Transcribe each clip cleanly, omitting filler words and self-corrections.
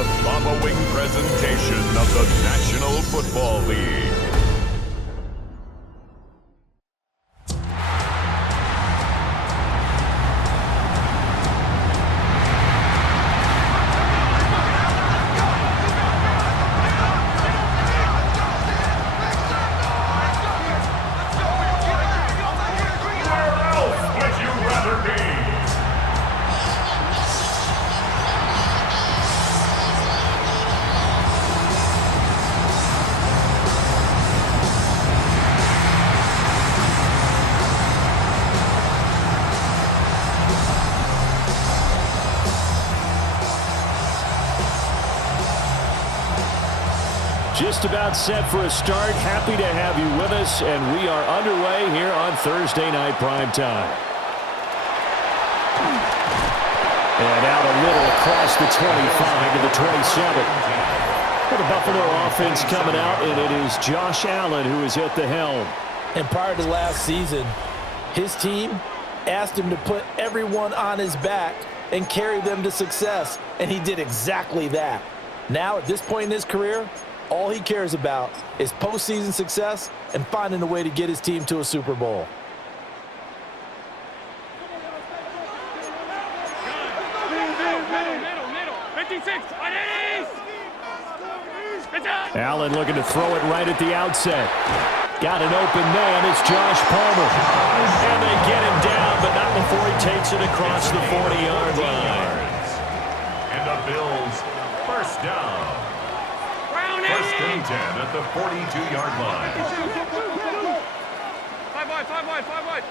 the following presentation of the National Football League. Just about set for a start. Happy to have you with us, and we are underway here on Thursday Night Prime Time. And out a little across the 25 to the 27. For the Buffalo offense coming out, and it is Josh Allen who is at the helm. And prior to last season, his team asked him to put everyone on his back and carry them to success, and he did exactly that. Now, at this point in his career, all he cares about is postseason success and finding a way to get his team to a Super Bowl. Allen looking to throw it right at the outset. Got an open man. It's Josh Palmer. And they get him down, but not before he takes it across the 40-yard line. And the Bills first down. First and 10 at the 42-yard line. Five wide.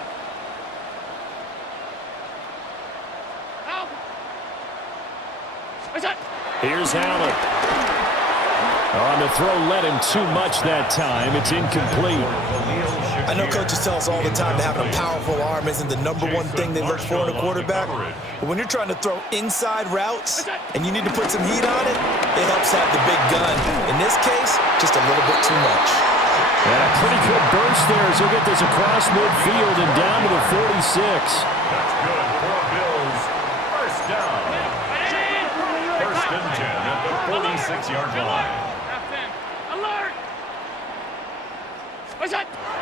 Out. Here's Allen. On the throw, led him too much that time. It's incomplete. I know coaches tell us all the time that having a powerful arm isn't the number one thing they look for in a quarterback. But when you're trying to throw inside routes and you need to put some heat on it, it helps have the big gun. In this case, just a little bit too much. And a pretty good burst there as he'll get this across midfield and down to the 46. That's good for Bills. First down. First and 10 at the 46-yard line. Alert!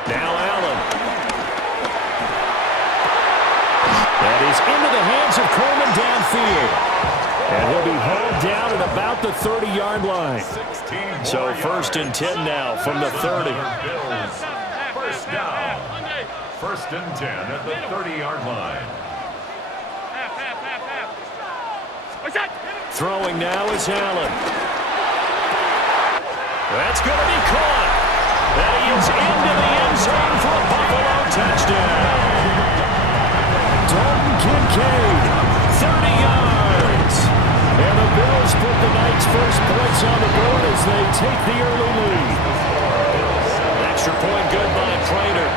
Now Allen. That is into the hands of Coleman downfield. And he'll be hauled down at about the 30-yard line. So first and 10 now from the 30. First down. First and 10 at the 30-yard line. Throwing now is Allen. That's going to be caught. That he is into the end zone for a Buffalo touchdown. Dalton Kincaid, 30 yards. And the Bills put the night's first points on the board as they take the early lead. Extra point good by Prater.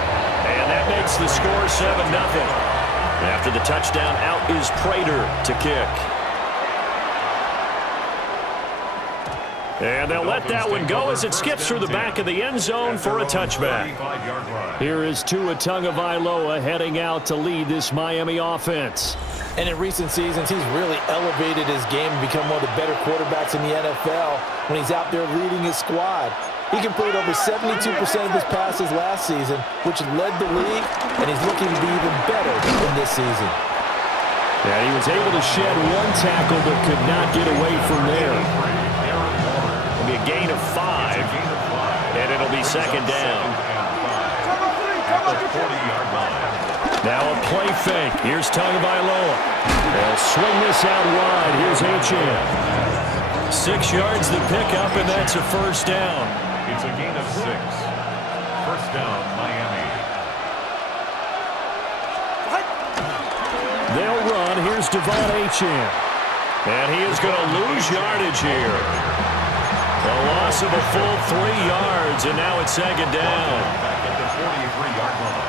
And that makes the score 7-0. After the touchdown, out is Prater to kick. And they'll let that one go as it skips through the back of the end zone for a touchback. Here is Tua Tagovailoa heading out to lead this Miami offense. And in recent seasons, he's really elevated his game and become one of the better quarterbacks in the NFL when he's out there leading his squad. He completed over 72% of his passes last season, which led the league, and he's looking to be even better in this season. And he was able to shed one tackle but could not get away from there. It'll be a gain of 5, and it'll be second down. Now a play fake. Here's Tagovailoa. They'll swing this out wide. Here's H.M. 6 yards the pickup, and that's a first down. It's a gain of 6. First down, Miami. They'll run. Here's Devon H.M. And he is going to lose yardage here. A loss of a full 3 yards, and now it's second down. Back at the 43-yard line.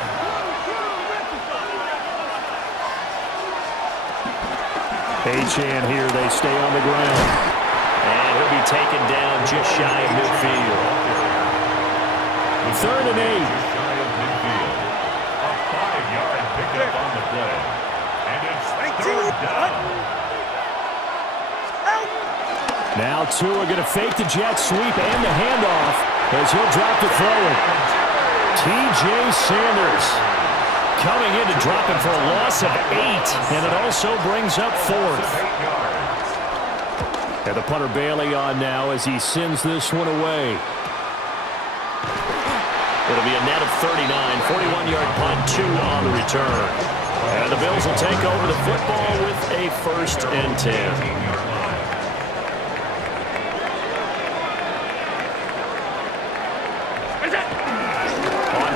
H.M. here, they stay on the ground. And he'll be taken down just shy of midfield. 3rd and 8. Just shy of midfield. A 5-yard pickup on the play. And it's 3rd down. Now Tua going to fake the jet sweep and the handoff as he'll drop to throw it. T.J. Sanders coming in to drop him for a loss of 8, and it also brings up 4th. And the punter Bailey on now as he sends this one away. It'll be a net of 39, 41-yard punt, 2 on the return. And the Bills will take over the football with a 1st and 10.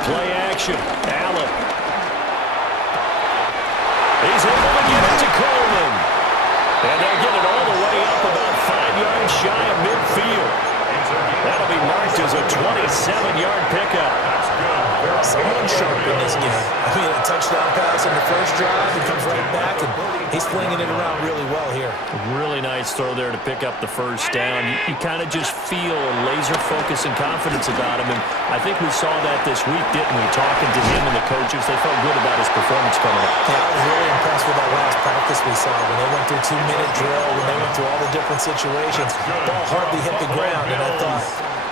Play action. Allen. He's able to get it to Coleman. And they'll get it all the way up about 5 yards shy of midfield. That'll be marked as a 27-yard pickup. Someone sharp in this game. I mean, a touchdown pass in the first drive. He comes right back, and he's flinging it around really well here. Really nice throw there to pick up the first down. You kind of just feel a laser focus and confidence about him, and I think we saw that this week, didn't we? Talking to him and the coaches, they felt good about his performance coming up. Yeah, I was really impressed with that last practice we saw when they went through 2-minute drill, when they went through all the different situations. Ball hardly hit the ground, and I thought,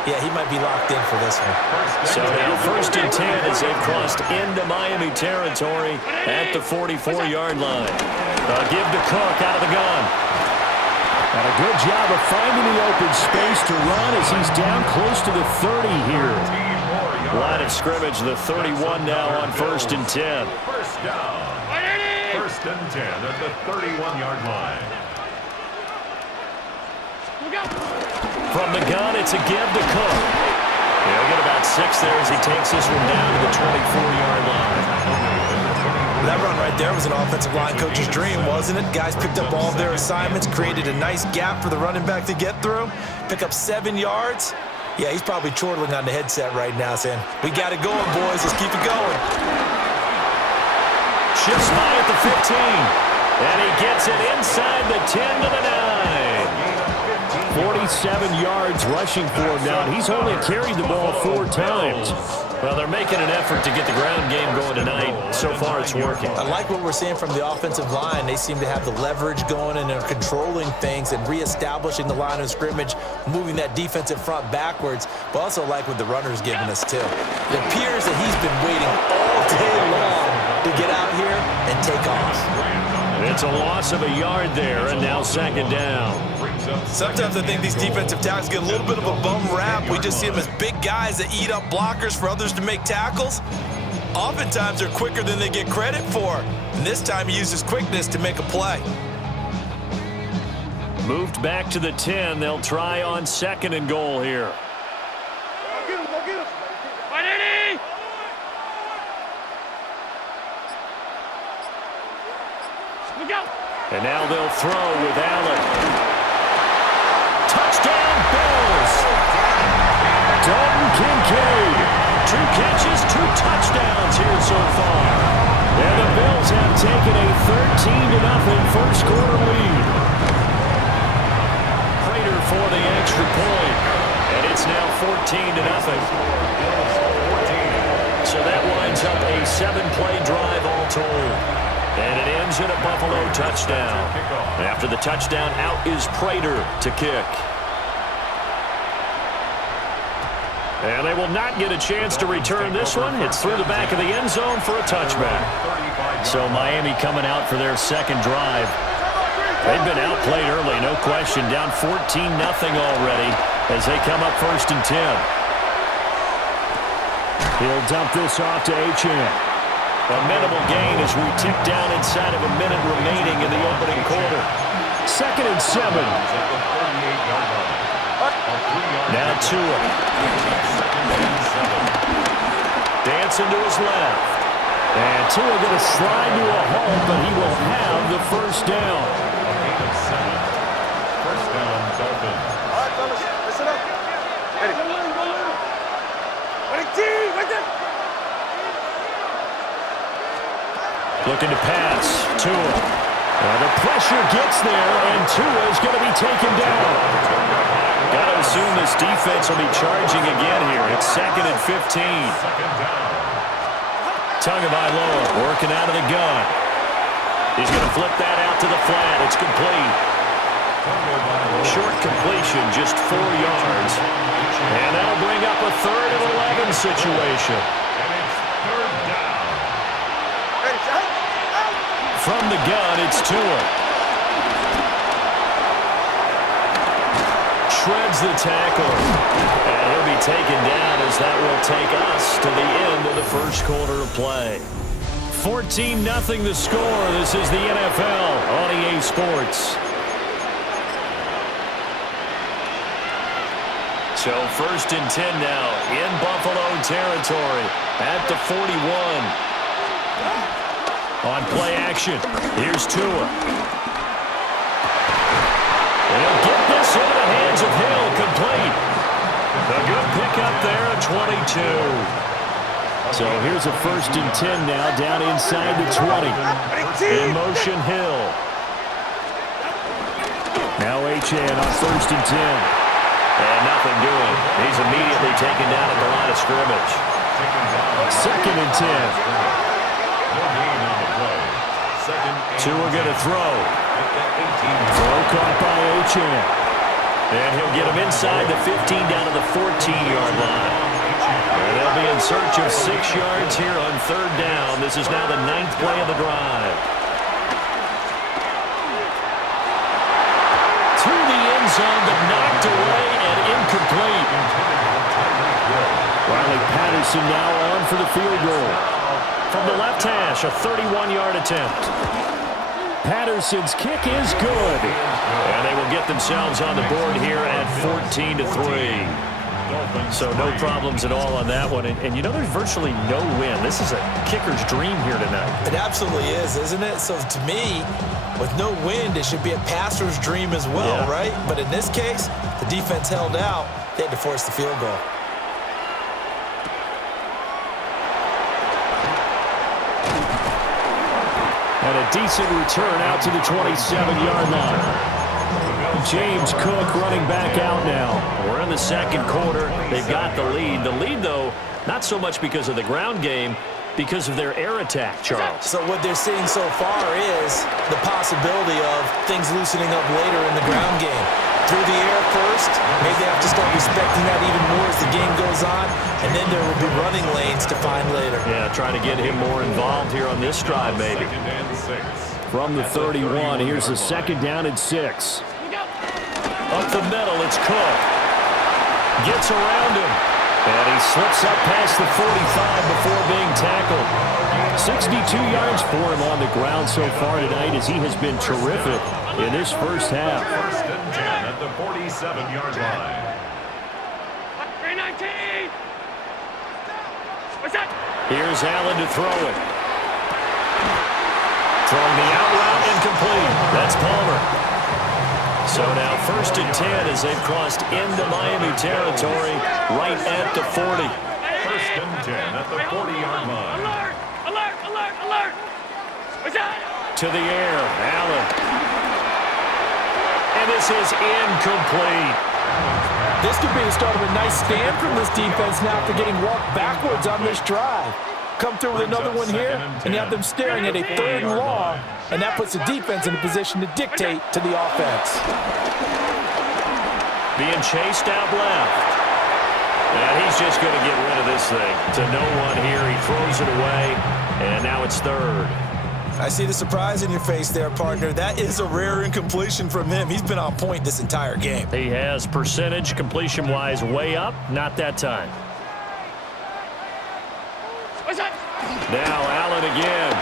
yeah, he might be locked in for this one. So now 1st and 10 as they've crossed into Miami territory at the 44-yard line. They'll give to Cook out of the gun. And a good job of finding the open space to run as he's down close to the 30 here. Line of scrimmage, the 31 now on 1st and 10. First down. 1st and 10 at the 31-yard line. From the gun, it's a give to Cook. He'll get about 6 there as he takes this one down to the 24-yard line. That run right there was an offensive line coach's dream, wasn't it? Guys picked up all of their assignments, created a nice gap for the running back to get through, pick up 7 yards. Yeah, he's probably chortling on the headset right now saying, we got it going, boys. Let's keep it going. Shifts by at the 15. And he gets it inside the 10 to the 9. 47 yards rushing for him now. He's only carried the ball 4 times. Well, they're making an effort to get the ground game going tonight. So far, it's working. I like what we're seeing from the offensive line. They seem to have the leverage going, and they're controlling things and reestablishing the line of scrimmage, moving that defensive front backwards, but also like what the runner's giving us, too. It appears that he's been waiting all day long to get out here and take off. It's a loss of a yard there, and now 2nd down. Sometimes I think these defensive tackles get a little bit of a bum rap. We just see them as big guys that eat up blockers for others to make tackles. Oftentimes they're quicker than they get credit for. And this time he uses quickness to make a play. Moved back to the 10. They'll try on 2nd and goal here. Go get him, go get him. Fight Eddie! Look out! And now they'll throw with Allen. Touchdown, Bills! Dalton Kincaid. 2 catches, 2 touchdowns here so far. And the Bills have taken a 13-0 first quarter lead. Prater for the extra point. And it's now 14-0. So that winds up a 7-play drive all told. And it ends in a Buffalo touchdown. After the touchdown, out is Prater to kick. And they will not get a chance to return this one. It's through the back of the end zone for a touchback. So Miami coming out for their 2nd drive. They've been outplayed early, no question. Down 14-0 already as they come up 1st and 10. He'll dump this off to Achane. A minimal gain as we tick down inside of a minute remaining in the opening quarter. 2nd and 7. Now Tua. Dancing to his left. And Tua going to slide to a halt, but he will have the 1st down. First down, Dolphins. All right, fellas, listen up. Ready. Ready, team, right there. Looking to pass. Tua. The pressure gets there, and Tua is going to be taken down. Got to assume this defense will be charging again here. It's 2nd and 15. Tagovailoa working out of the gun. He's going to flip that out to the flat. It's complete. Short completion, just 4 yards. And that'll bring up a 3rd and 11 situation. And it's 3rd down. From the gun, it's Tua. Shreds the tackle. And he'll be taken down as that will take us to the end of the first quarter of play. 14-0 the score. This is the NFL on EA Sports. So 1st and 10 now in Buffalo territory at the 41. On play action, here's Tua. And he'll get this into the hands of Hill, complete. A good pickup there at 22. So here's a 1st and 10 now down inside the 20. In motion, Hill. Now Achane on 1st and 10. And nothing doing. He's immediately taken down at the line of scrimmage. 2nd and 10. Tua going to throw. Throw caught by Achane. And he'll get him inside the 15 down to the 14-yard line. And they'll be in search of 6 yards here on 3rd down. This is now the 9th play of the drive. To the end zone, but knocked away and incomplete. Riley Patterson now on for the field goal. From the left hash, a 31-yard attempt. Patterson's kick is good. And they will get themselves on the board here at 14-3. So no problems at all on that one. And you know there's virtually no win. This is a kicker's dream here tonight. It absolutely is, isn't it? So to me, with no wind, it should be a passer's dream as well, right? But in this case, the defense held out. They had to force the field goal. And a decent return out to the 27-yard line. James Cook running back out now. We're in the 2nd quarter. They've got the lead. The lead, though, not so much because of the ground game, because of their air attack, Charles. So what they're seeing so far is the possibility of things loosening up later in the ground game. Through the air first, maybe they have to start respecting that even more as the game goes on, and then there will be running lanes to find later. Yeah, trying to get him more involved here on this drive, maybe. From the 31, here's the 2nd down and 6. Up the middle, it's Cook. Gets around him. And he slips up past the 45 before being tackled. 62 yards for him on the ground so far tonight as he has been terrific in this first half. 1st and 10 at the 47-yard line. 319. What's that? Here's Allen to throw it. Throwing the out route incomplete. That's Palmer. So now 1st and 10 as they've crossed into Miami territory right at the 40. 1st and 10 at the 40-yard line. Alert! Alert! Alert! Alert! What's that? To the air, Allen. And this is incomplete. This could be the start of a nice stand from this defense now after getting walked backwards on this drive. Come through with another one here, and you have them staring at a 3rd and long, and that puts the defense in a position to dictate to the offense. Being chased out left. And he's just going to get rid of this thing. To no one here, he throws it away, and now it's 3rd. I see the surprise in your face there, partner. That is a rare incompletion from him. He's been on point this entire game. He has percentage completion-wise way up, not that time. Now Allen again.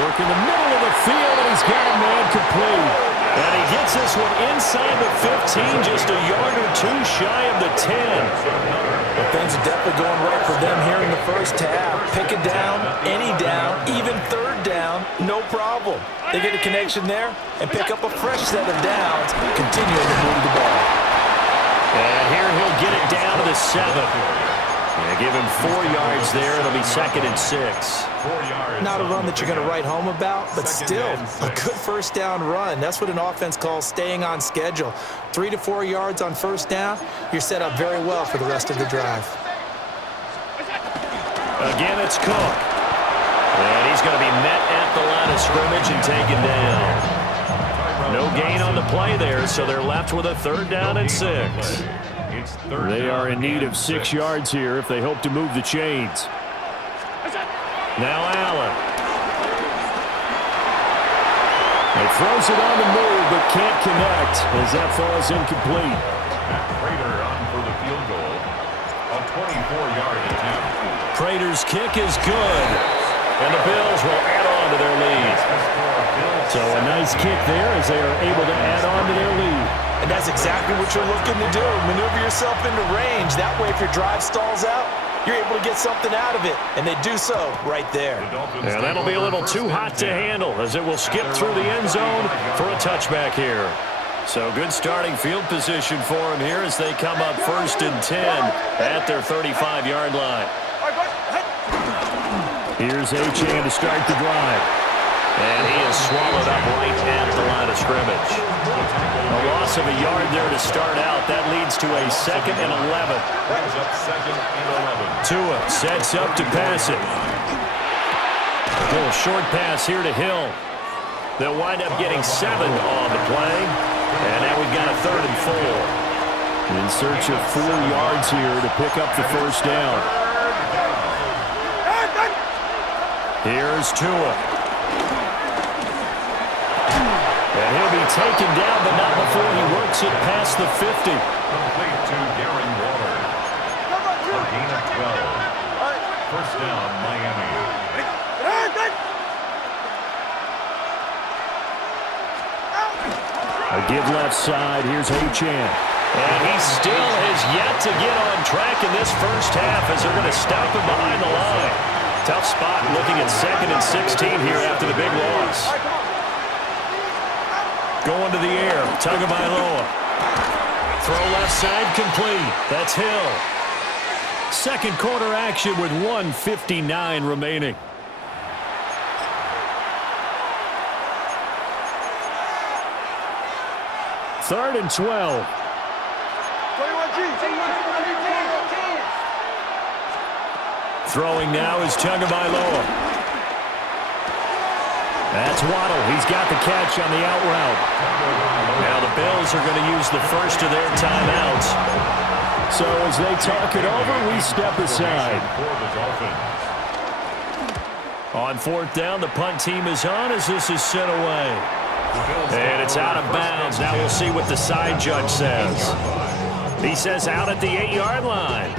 Work in the middle of the field, and he's got a man complete. And he gets this one inside the 15, just a yard or 2 shy of the 10. Well, things are definitely going right for them here in the first half. Pick it down, any down, even 3rd down, no problem. They get a connection there and pick up a fresh set of downs, continuing to move the ball. And here he'll get it down to the 7. Yeah, give him 4 yards there. It'll be 2nd and 6. 4 yards. Not a run that you're going to write home about, but still a good first down run. That's what an offense calls staying on schedule. 3 to 4 yards on first down, you're set up very well for the rest of the drive. Again, it's Cook. And he's going to be met at the line of scrimmage and taken down. No gain on the play there, so they're left with a 3rd down and 6. They are in need of 6 yards here if they hope to move the chains. Now Allen. He throws it on the move, but can't connect as that falls incomplete. Prater on for the field goal. A 24-yard attempt. Prater's kick is good, and the Bills will add on to their lead. So a nice kick there as they are able to add on to their lead. And that's exactly what you're looking to do. Maneuver yourself into range. That way, if your drive stalls out, you're able to get something out of it. And they do so right there. Yeah, that'll be a little too hot to handle as it will skip through the end zone for a touchback here. So good starting field position for them here as they come up 1st and 10 at their 35-yard line. Here's Achane to start the drive. And he is swallowed up right at the line of scrimmage. A loss of a yard there to start out. That leads to a 2nd and 11. Tua sets up to pass it. A little short pass here to Hill. They'll wind up getting 7 on the play. And now we've got a 3rd and 4. In search of 4 yards here to pick up the 1st down. Here's Tua. And he'll be taken down, but not before he works it past the 50. Complete to Darren Waller. A gain of 12. 1st down, Miami. A give left side. Here's Achane. And he still has yet to get on track in this first half as they're going to stop him behind the line. Tough spot looking at 2nd and 16 here after the big loss. Going to the air, Tagovailoa. Throw left side complete. That's Hill. 2nd quarter action with 1:59 remaining. Third and 12. Throwing now is Tagovailoa. That's Waddle. He's got the catch on the out route. Now the Bills are going to use the first of their timeouts. So as they talk it over, we step aside. On 4th down, the punt team is on as this is sent away. And it's out of bounds. Now we'll see what the side judge says. He says out at the 8-yard line.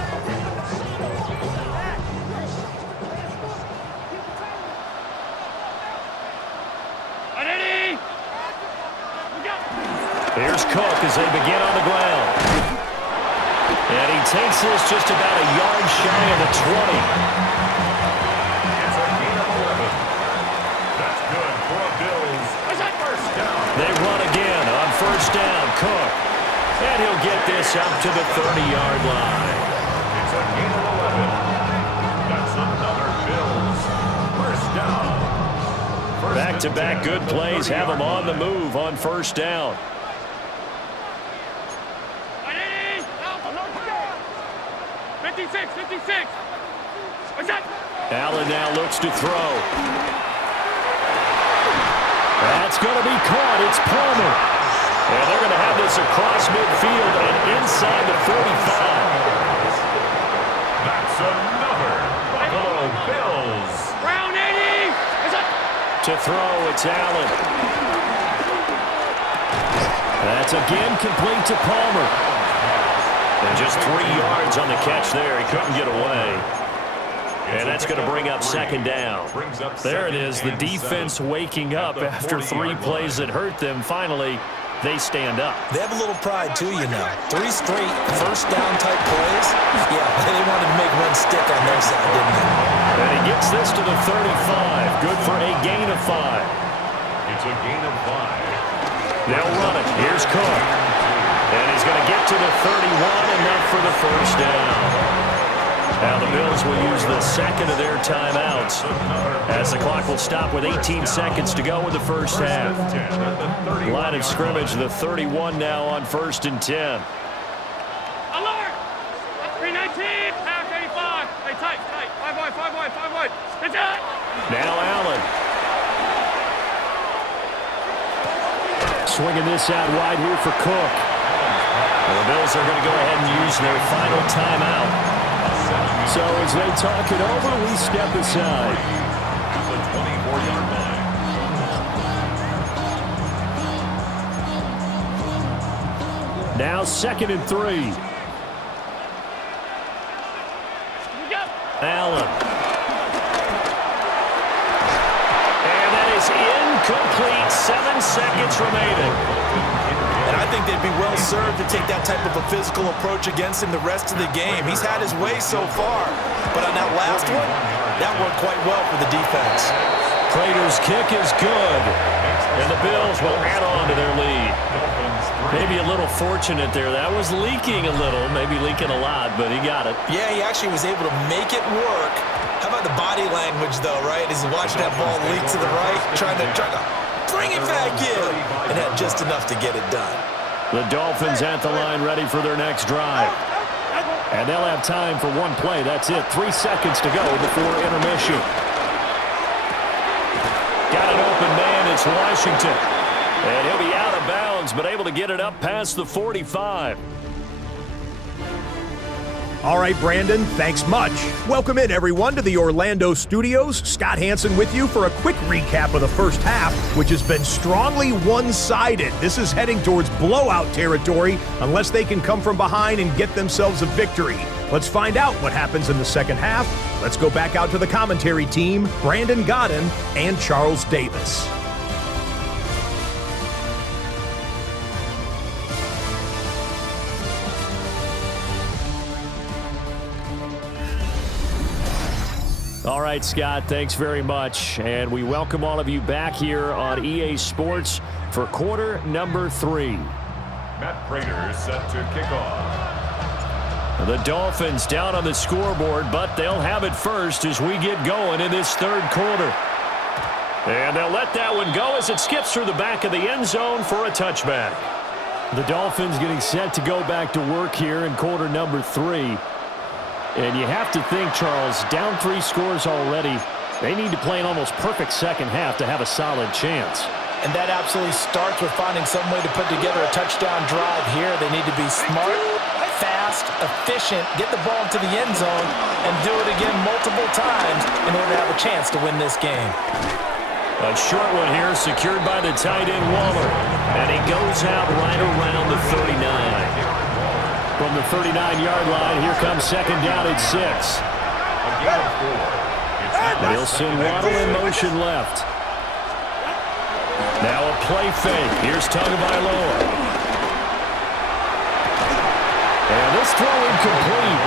Here's Cook as they begin on the ground. And he takes this just about a yard shy of the 20. It's a gain of 11. That's good for the Bills. 1st down. They run again on 1st down. Cook. And he'll get this up to the 30-yard line. It's a gain of 11. That's another Bills 1st down. Back-to-back good plays have them on the move on 1st down. Allen now looks to throw. That's going to be caught. It's Palmer. And they're going to have this across midfield and inside the 45. That's another Buffalo Bills. Brown 80. To throw, it's Allen. That's again complete to Palmer. And just 3 yards on the catch there. He couldn't get away. And that's going to bring up 2nd down. There it is, the defense waking up after 3 plays that hurt them. Finally, they stand up. They have a little pride, too, you know. 3 straight 1st down type plays. Yeah, they wanted to make one stick on their side, didn't they? And he gets this to the 35. Good for a gain of 5. It's a gain of 5. They'll run it. Here's Cook. And he's going to get to the 31, enough for the 1st down. Now the Bills will use the 2nd of their timeouts as the clock will stop with 18 seconds to go in the first half. Line of scrimmage, the 31 now on 1st and 10. Alert! 319, half 85. Hey, tight. 5 wide. It's out. Now Allen. swinging this out wide here for Cook. Well, the Bills are going to go ahead and use their final timeout. So as they talk it over, we step aside. The 24-yard line. Now 2nd and 3. Allen. And that is incomplete. 7 seconds remaining. And I think they'd be well served to take that type of a physical approach against him the rest of the game. He's had his way so far, but on that last one, that worked quite well for the defense. Prater's kick is good, and the Bills will add on to their lead. Maybe a little fortunate there. That was leaking a little, maybe leaking a lot, but he got it. Yeah, he actually was able to make it work. How about the body language, though, right? As he's watching that ball leak to the right, trying to bring it back in, and had just enough to get it done. The Dolphins at the line ready for their next drive. And they'll have time for one play. That's it. 3 seconds to go before intermission. Got an open man. It's Washington. And he'll be out of bounds, but able to get it up past the 45. All right, Brandon, thanks much. Welcome in, everyone, to the Orlando studios. Scott Hansen with you for a quick recap of the first half, which has been strongly one-sided. This is heading towards blowout territory unless they can come from behind and get themselves a victory. Let's find out what happens in the second half. Let's go back out to the commentary team, Brandon Godden and Charles Davis. All right, Scott, thanks very much. And we welcome all of you back here on EA Sports for quarter number 3. Matt Prater set to kick off. The Dolphins down on the scoreboard, but they'll have it first as we get going in this third quarter. And they'll let that one go as it skips through the back of the end zone for a touchback. The Dolphins getting set to go back to work here in quarter number 3. And you have to think, Charles, down 3 scores already. They need to play an almost perfect second half to have a solid chance. And that absolutely starts with finding some way to put together a touchdown drive here. They need to be smart, fast, efficient, get the ball into the end zone, and do it again multiple times in order to have a chance to win this game. A short one here secured by the tight end Waller. And he goes out right around the 39. From the 39-yard line, here comes second down at 6. They'll send Waddle in motion left. Now a play fake. Here's Tagovailoa. And this throw incomplete.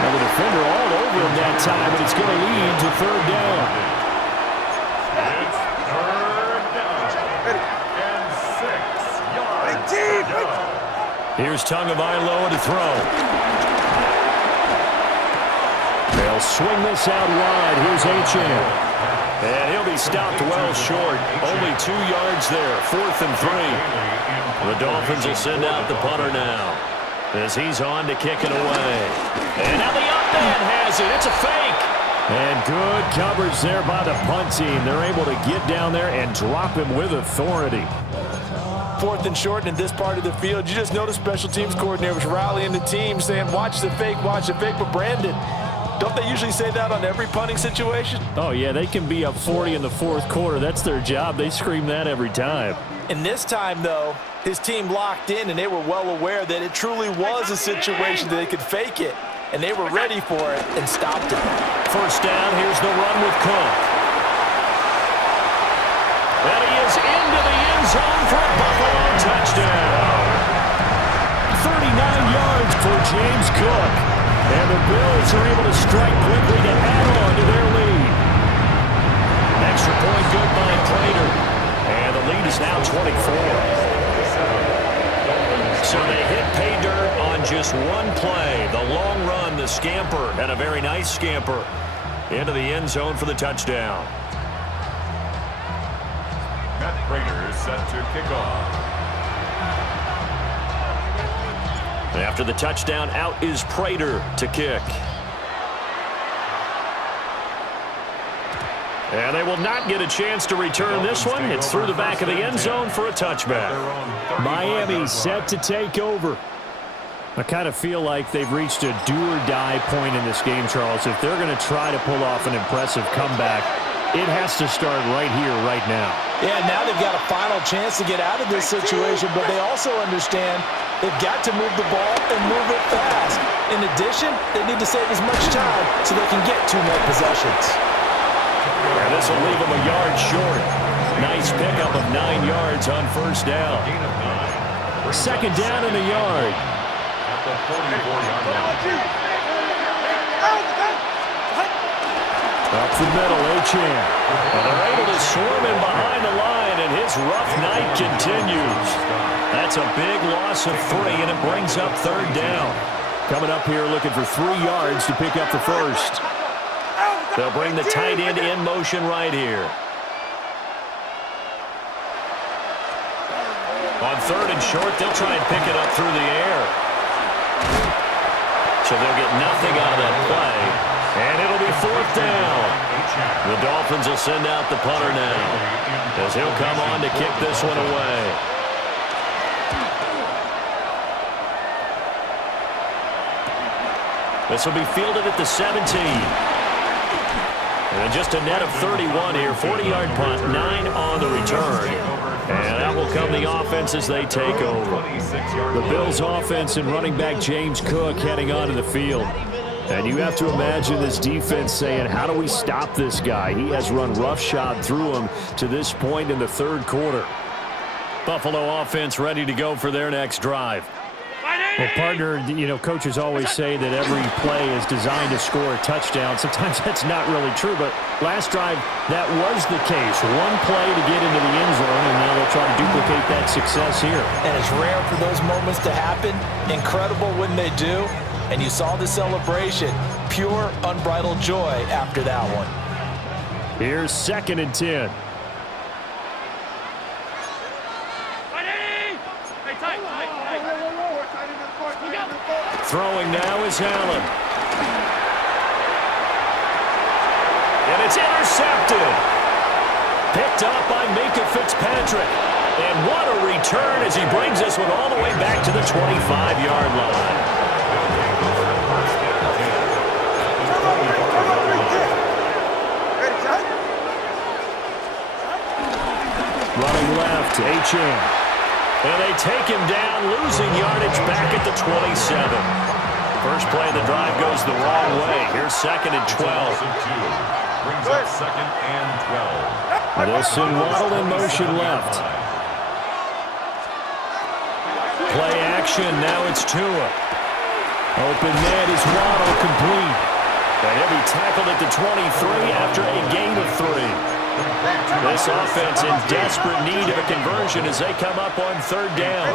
Now the defender all over him that time, but it's going to lead to third down. It's third down and 6 yards. Here's Tagovailoa to throw. They'll swing this out wide. Here's H.M. And he'll be stopped well short. Only 2 yards there. 4th and 3. The Dolphins will send out the punter now as he's on to kick it away. And now the up man has it. It's a fake. And good coverage there by the punt team. They're able to get down there and drop him with authority. 4th and short in this part of the field. You just noticed special teams coordinators rallying the team saying, watch the fake, watch the fake. But Brandon, don't they usually say that on every punting situation? Oh, yeah, they can be up 40 in the 4th quarter. That's their job. They scream that every time. And this time, though, his team locked in, and they were well aware that it truly was a situation that they could fake it. And they were ready for it and stopped it. First down, here's the run with Cook. And he is into the end zone for a Buffalo touchdown. 39 yards for James Cook. And the Bills are able to strike quickly to add on to their lead. Extra point good by Prater. And the lead is now 24. So they hit pay dirt on just one play. The long run, the scamper, and a very nice scamper into the end zone for the touchdown. Matt Prater set to kick off. After the touchdown, out is Prater to kick. And they will not get a chance to return this one. It's through the back of the end zone for a touchback. Miami set to take over. I kind of feel like they've reached a do-or-die point in this game, Charles. If they're going to try to pull off an impressive comeback, it has to start right here, right now. Yeah, now they've got a final chance to get out of this situation, but they also understand they've got to move the ball and move it fast. In addition, they need to save as much time so they can get 2 more possessions. And this will leave them a yard short. Nice pickup of 9 yards on first down. Second down and a yard. At the 44-yard line. Up the middle, Achane. And they're able to swarm him behind the line, and his rough night continues. That's a big loss of 3, and it brings up third down. Coming up here looking for 3 yards to pick up the first. They'll bring the tight end in motion right here. On third and short, they'll try and pick it up through the air. So they'll get nothing out of that play. And it'll be fourth down. The Dolphins will send out the punter now, as he'll come on to kick this one away. This will be fielded at the 17. And just a net of 31 here. 40-yard punt, 9 on the return. And that will come the offense as they take over. The Bills' offense and running back James Cook heading onto the field. And you have to imagine this defense saying, how do we stop this guy? He has run roughshod through him to this point in the third quarter. Buffalo offense ready to go for their next drive. Well, partner, you know, coaches always say that every play is designed to score a touchdown. Sometimes that's not really true, but last drive, that was the case. One play to get into the end zone, and now they'll try to duplicate that success here. And it's rare for those moments to happen. Incredible when they do. And you saw the celebration. Pure, unbridled joy after that one. Here's 2nd and 10. Throwing now is Allen. And it's intercepted. Picked up by Minka Fitzpatrick. And what a return as he brings this one all the way back to the 25-yard line. Running left, Achane. And they take him down, losing yardage back at the 27. First play of the drive goes the wrong way. Here's 2nd and 12. Brings up 2nd and 12. They'll send Waddle in motion left. Play action, now it's Tua. Open net is Waddle complete. And he'll be tackled at the 23 after a gain of 3. This offense in desperate need of a conversion as they come up on third down.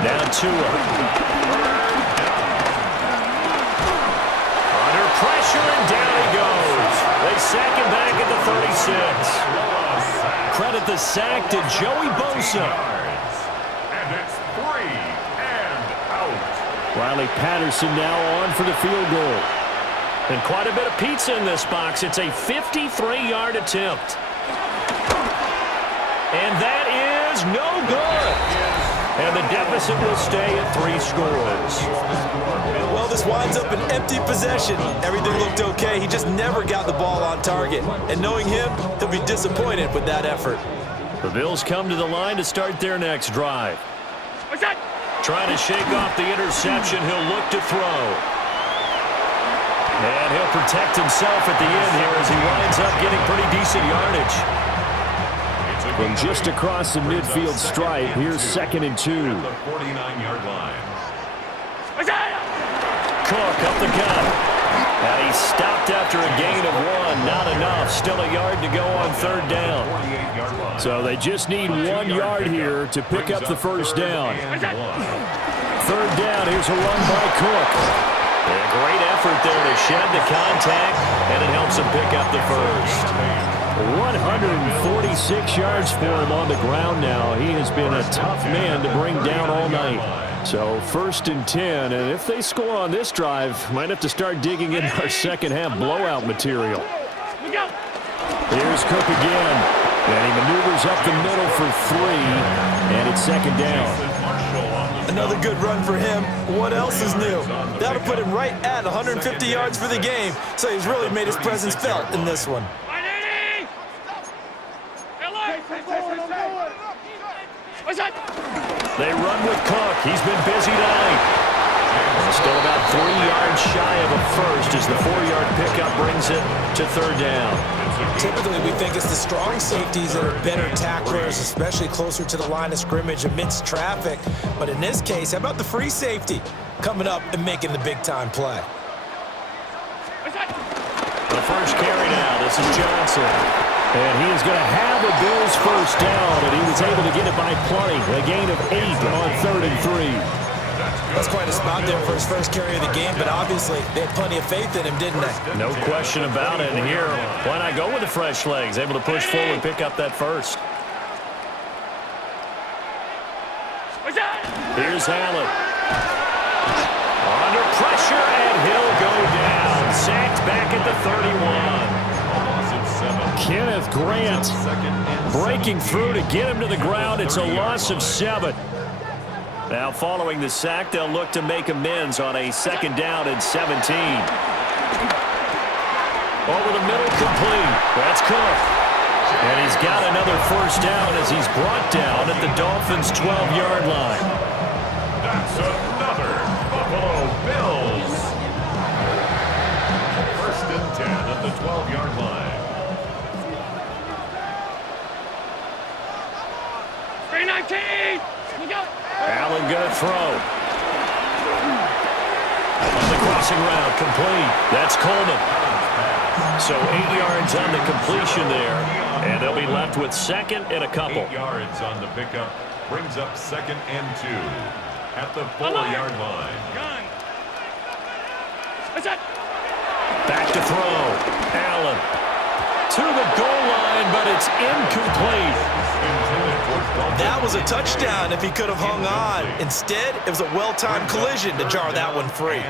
Now Tua. Under pressure and down he goes. They sack him back at the 36. Credit the sack to Joey Bosa. And it's 3 and out. Riley Patterson now on for the field goal. And quite a bit of pizza in this box. It's a 53-yard attempt. And that is no good. And the deficit will stay at 3 scores. Well, this winds up an empty possession. Everything looked okay. He just never got the ball on target. And knowing him, he'll be disappointed with that effort. The Bills come to the line to start their next drive. Trying to shake off the interception. He'll look to throw. And he'll protect himself at the end here as he winds up getting pretty decent yardage. From just across the midfield stripe, here's 2nd and 2. The 49-yard line. Cook up the gut. And he stopped after a gain of 1. Not enough. Still a yard to go on third down. So they just need 1 yard here to pick up the first down. Third down, here's a run by Cook. And a great effort there to shed the contact, and it helps him pick up the first. 146 yards for him on the ground now. He has been a tough man to bring down all night. So 1st and 10, and if they score on this drive, might have to start digging into our second half blowout material. Here's Cook again. And he maneuvers up the middle for 3. And it's second down. Another good run for him. What else is new? That'll put him right at 150 yards for the game. So he's really made his presence felt in this one. They run with Cook. He's been busy tonight. Still about 3 yards shy of a first as the 4-yard pickup brings it to third down. Typically, we think it's the strong safeties that are better tacklers, especially closer to the line of scrimmage amidst traffic. But in this case, how about the free safety coming up and making the big-time play? The first carry now. This is Johnson. And he is going to have a Bills first down, and he was able to get it by plenty. A gain of 8 on 3rd and 3. That's quite a spot there for his first carry of the game, but obviously they had plenty of faith in him, didn't they? No question about it. And here, why not go with the fresh legs? Able to push forward, pick up that first. Here's Allen. Under pressure, and he'll go down. Sacked back at the 31. Kenneth Grant breaking through to get him to the ground. It's a loss of 7. Now following the sack, they'll look to make amends on a second down and 17. Over the middle, complete. That's Cook. And he's got another first down as he's brought down at the Dolphins' 12-yard line. That's another Buffalo Bills. First and 10 at the 12-yard line. 319! Allen going to throw. On the crossing route, complete. That's Coleman. So 8 yards on the completion there, and they'll be left with second and a couple. 8 yards on the pickup brings up second and 2 at the 4-yard line. Back to throw. Allen to the goal line, but it's incomplete. That was a touchdown if he could have hung on. Instead, it was a well-timed collision to jar that one free.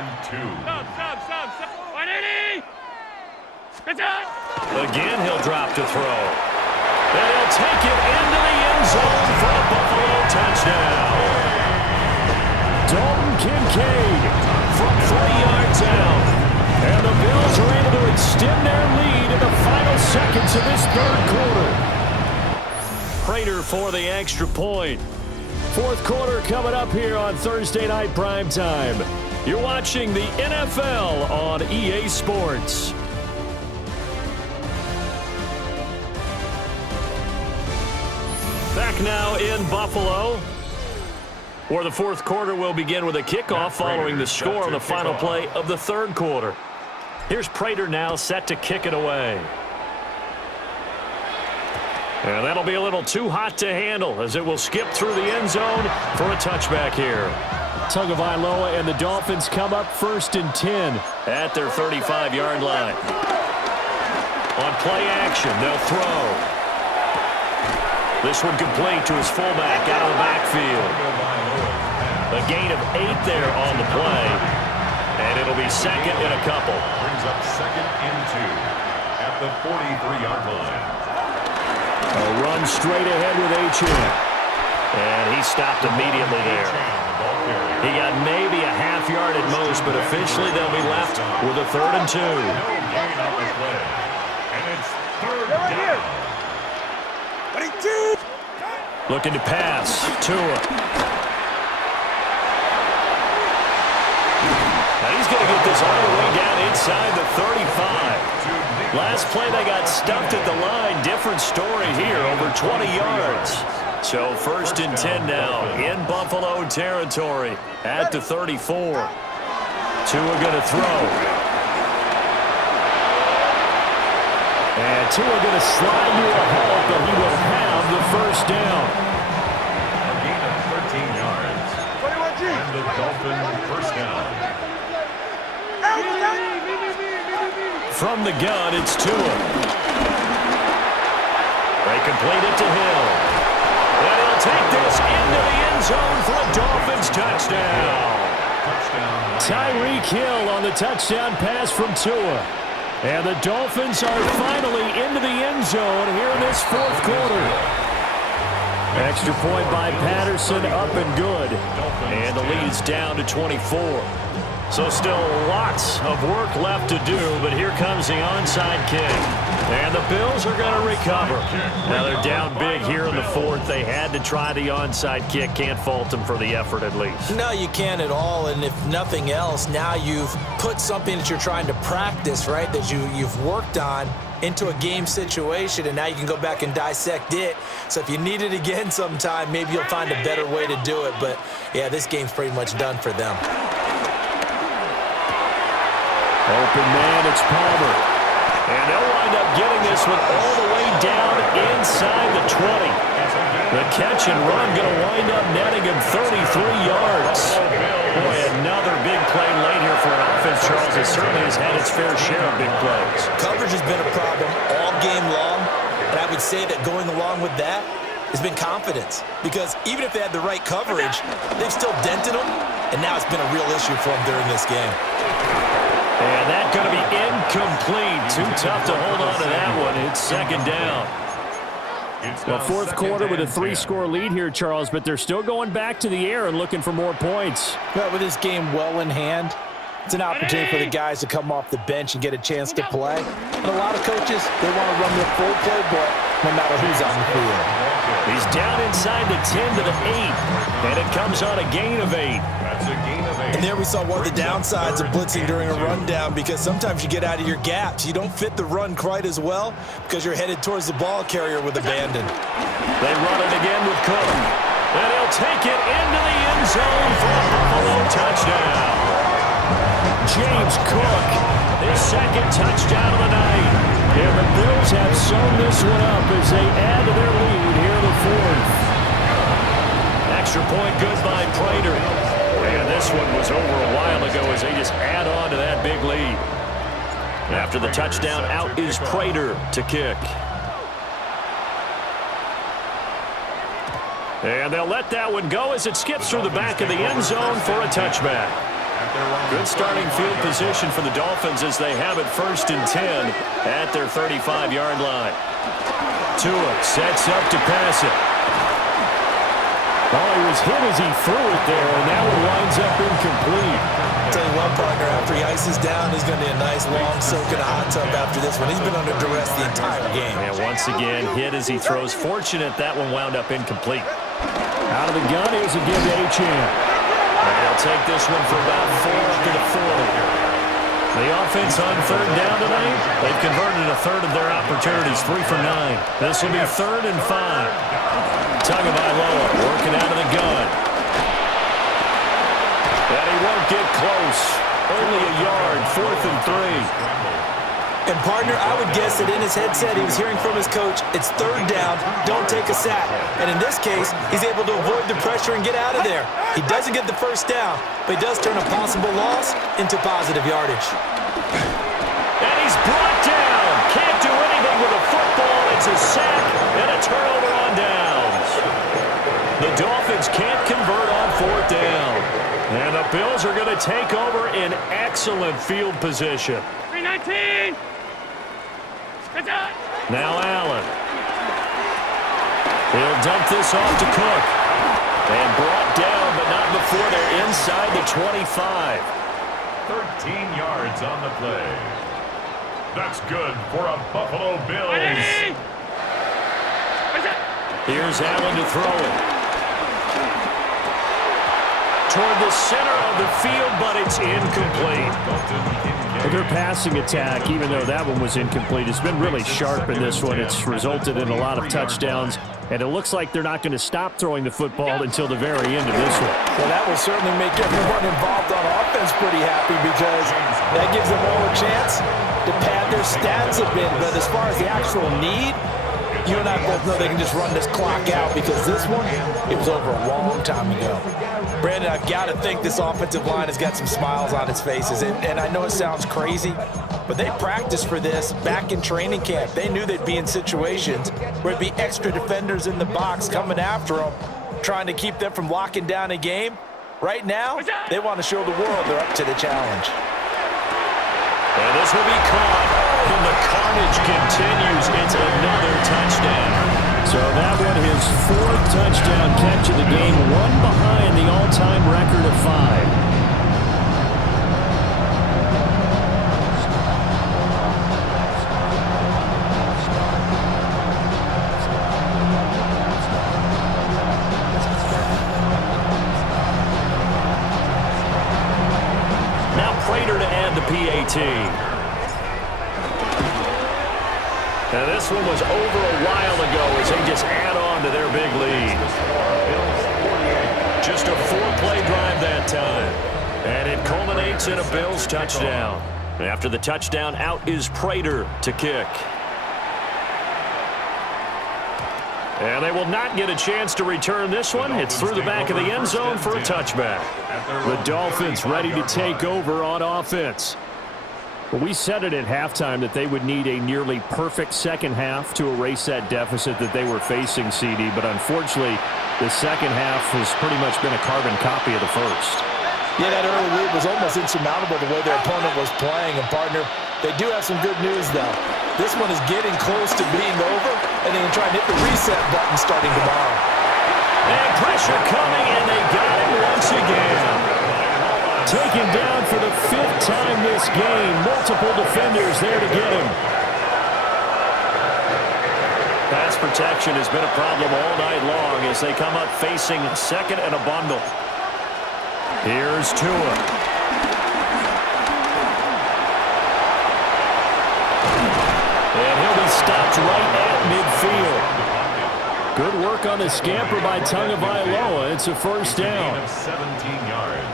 Again, he'll drop to throw. And he'll take it into the end zone for a Buffalo touchdown. Dalton Kincaid from 3 yards out. And the Bills are able to extend their lead in the final seconds of this third quarter. Prater for the extra point. Fourth quarter coming up here on Thursday Night Primetime. You're watching the NFL on EA Sports. Back now in Buffalo, where the fourth quarter will begin with a kickoff following the score on the final play of the third quarter. Here's Prater now set to kick it away. And that'll be a little too hot to handle as it will skip through the end zone for a touchback here. Tagovailoa and the Dolphins come up first and 10 at their 35-yard line. On play action, they'll throw. This one complete to his fullback out of the backfield. A gain of 8 there on the play. And it'll be second and a couple. Brings up second and 2 at the 43-yard line. A run straight ahead with Achane. And he stopped immediately there. He got maybe a half yard at most, but officially they'll be left with a 3rd and 2. No gain on the play. And it's third down. Looking to pass. Tua. Now he's going to get this all the way down inside the 35. Last play they got stuffed at the line. Different story here, over 20 yards. So first and 10 now in Buffalo territory at the 34. Tua going to throw. And Tua going to slide to a halt, but he will have the first down. A gain of 13 yards. And the Dolphins first down. From the gun, it's Tua. They complete it to Hill. And he'll take this into the end zone for a Dolphins touchdown. Tyreek Hill on the touchdown pass from Tua. And the Dolphins are finally into the end zone here in this fourth quarter. Extra point by Patterson, up and good. And the lead is down to 24. So still lots of work left to do, but here comes the onside kick. And the Bills are going to recover. Now they're down big here in the fourth. They had to try the onside kick. Can't fault them for the effort at least. No, you can't at all. And if nothing else, now you've put something that you're trying to practice, right, that you've worked on into a game situation, and now you can go back and dissect it. So if you need it again sometime, maybe you'll find a better way to do it. But, yeah, this game's pretty much done for them. Open man, it's Palmer. And they'll wind up getting this one all the way down inside the 20. The catch and run going to wind up netting him 33 yards. Boy, another big play late here for an offense, Charles. It certainly has had its fair share of big plays. Coverage has been a problem all game long, and I would say that going along with that has been confidence. Because even if they had the right coverage, they've still dented them, and now it's been a real issue for them during this game. And that's going to be incomplete. Too tough to hold on to that one. It's second down. The fourth quarter with a 3-score lead here, Charles, but they're still going back to the air and looking for more points. But with this game well in hand, it's an opportunity for the guys to come off the bench and get a chance to play. And a lot of coaches, they want to run their full playbook no matter who's on the field. He's down inside the 10 to the 8, and it comes on a gain of 8. That's a gain of 8. And there we saw one of the downsides of blitzing during a rundown, because sometimes you get out of your gaps. You don't fit the run quite as well because you're headed towards the ball carrier with abandon. They run it again with Cook. And he'll take it into the end zone for a Buffalo touchdown. James Cook, his second touchdown of the night. And the Bills have sewn this one up as they add to their lead here in the fourth. Extra point good by Prater. And this one was over a while ago as they just add on to that big lead. After the touchdown, out is Prater to kick. And they'll let that one go as it skips through the back of the end zone for a touchback. Good starting field position for the Dolphins as they have it 1st and 10 at their 35-yard line. Tua sets up to pass it. Oh, he was hit as he threw it there, and that one winds up incomplete. Tell you what, partner, after he ices down, he's going to be a nice long soak in a hot tub after this one. He's been under duress the entire game. And once again, hit as he throws. Fortunate that one wound up incomplete. Out of the gun, here's a give to Achane. And he'll take this one for about 4 to the 40. The offense on 3rd down tonight, they've converted a third of their opportunities, 3 for 9. This will be 3rd and 5. Tagovailoa working out of the gun. And he won't get close. Only a yard, 4th and 3. And, partner, I would guess that in his headset he was hearing from his coach, it's 3rd down, don't take a sack. And in this case, he's able to avoid the pressure and get out of there. He doesn't get the 1st down, but he does turn a possible loss into positive yardage. And he's brought down. Can't do anything with a football. It's a sack and a turnover on downs. The Dolphins can't convert on 4th down. And the Bills are going to take over in excellent field position. 319. Now Allen. He'll dump this off to Cook. And brought down, but not before they're inside the 25. 13 yards on the play. That's good for a Buffalo Bills. Here's Allen to throw it. Toward the center of the field, but it's incomplete. Their passing attack, even though that one was incomplete, has been really sharp in this one. It's resulted in a lot of touchdowns, and it looks like they're not going to stop throwing the football until the very end of this one. Well, that will certainly make everyone involved on offense pretty happy, because that gives them all a chance to pad their stats a bit. But as far as the actual need, you and I both know they can just run this clock out, because this one, it was over a long time ago. Brandon, I've got to think this offensive line has got some smiles on its faces. And I know it sounds crazy, but they practiced for this back in training camp. They knew they'd be in situations where it'd be extra defenders in the box coming after them, trying to keep them from locking down a game. Right now, they want to show the world they're up to the challenge. And this will be caught. And the carnage continues. It's another touchdown. So that one, his fourth touchdown catch of the game, one behind the all-time record of 5. PAT. Now this one was over a while ago as they just add on to their big lead. Just a 4-play drive that time. And it culminates in a Bills touchdown. After the touchdown, out is Prater to kick. And they will not get a chance to return this one. It's through the back of the end zone for a touchback. The Dolphins ready to take over on offense. Well, we said it at halftime that they would need a nearly perfect second half to erase that deficit that they were facing, CD. But unfortunately, the second half has pretty much been a carbon copy of the first. Yeah, that early lead was almost insurmountable the way their opponent was playing. And, partner, they do have some good news, though. This one is getting close to being over, and they can try and hit the reset button starting tomorrow. And pressure coming, and they got him once again. Taken down for the 5th time this game. Multiple defenders there to get him. Pass protection has been a problem all night long as they come up facing second and a bundle. Here's Tua. And he'll be stopped right at midfield. Good work on the scamper by Tagovailoa. It's a first down. 17 yards.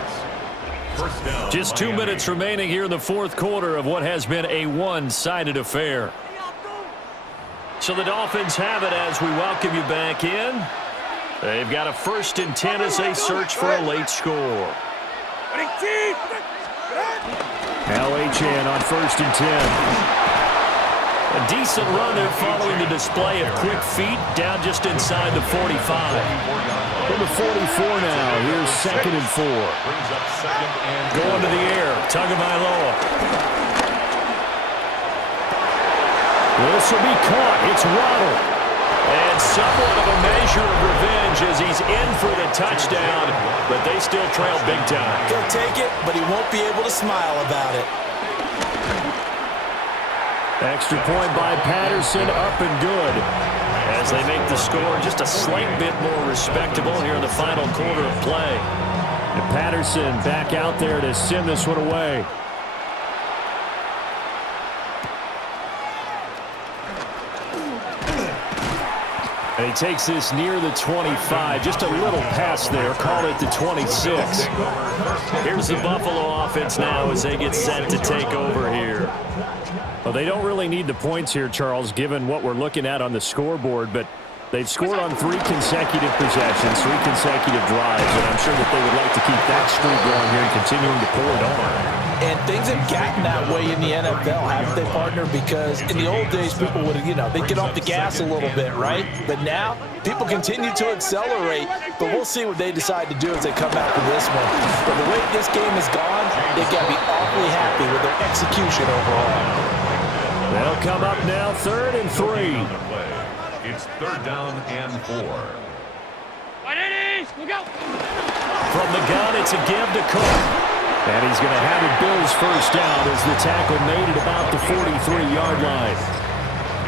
Just 2 minutes remaining here in the fourth quarter of what has been a one-sided affair. So the Dolphins have it as we welcome you back in. They've got a 1st and 10 as they search for a late score. LHN on 1st and 10. A decent run there following the display of quick feet down just inside the 45. From the 44 now, here's 2nd and 4. Going to the air, Tagovailoa. This will be caught. It's Waddle. And somewhat of a measure of revenge as he's in for the touchdown, but they still trail big time. He'll take it, but he won't be able to smile about it. Extra point by Patterson, up and good. As they make the score just a slight bit more respectable here in the final quarter of play. And Patterson back out there to send this one away. And he takes this near the 25. Just a little pass there. Call it the 26. Here's the Buffalo offense now as they get set to take over here. Well, they don't really need the points here, Charles, given what we're looking at on the scoreboard, but they've scored on 3 consecutive possessions, 3 consecutive drives, and I'm sure that they would like to keep that streak going here and continuing to pull it on. And things have gotten that way in the NFL, haven't they, partner? Because in the old days, people would, they'd get off the gas a little bit, right? But now, people continue to accelerate, but we'll see what they decide to do as they come back to this one. But the way this game has gone, they've got to be awfully happy with their execution overall. They'll come up now 3rd and 3. It's 3rd down and 4. From the gun, it's a give to Cook. And he's going to have it Bills first down as the tackle made at about the 43-yard line.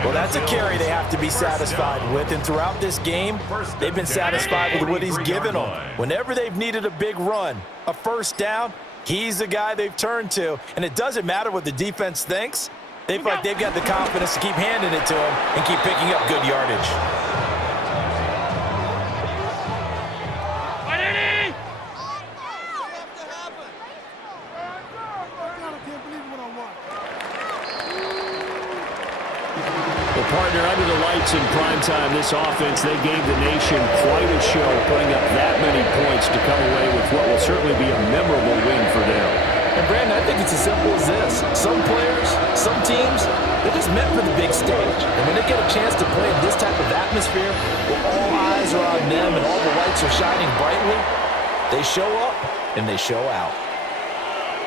Well, that's a carry they have to be satisfied with. And throughout this game, they've been satisfied with what he's given them. Whenever they've needed a big run, a first down, he's the guy they've turned to. And it doesn't matter what the defense thinks. They feel like they've got the confidence to keep handing it to him and keep picking up good yardage. Well, partner, under the lights in primetime, this offense, they gave the nation quite a show, putting up that many points to come away with what will certainly be a memorable win for them. And, Brandon, I think it's as simple as this. Some players, some teams, they're just meant for the big stage. And when they get a chance to play in this type of atmosphere where all eyes are on them and all the lights are shining brightly, they show up and they show out.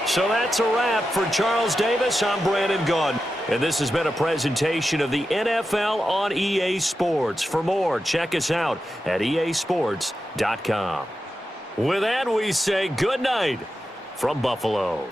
So that's a wrap for Charles Davis. I'm Brandon Gaudin. And this has been a presentation of the NFL on EA Sports. For more, check us out at easports.com. With that, we say good night from Buffalo.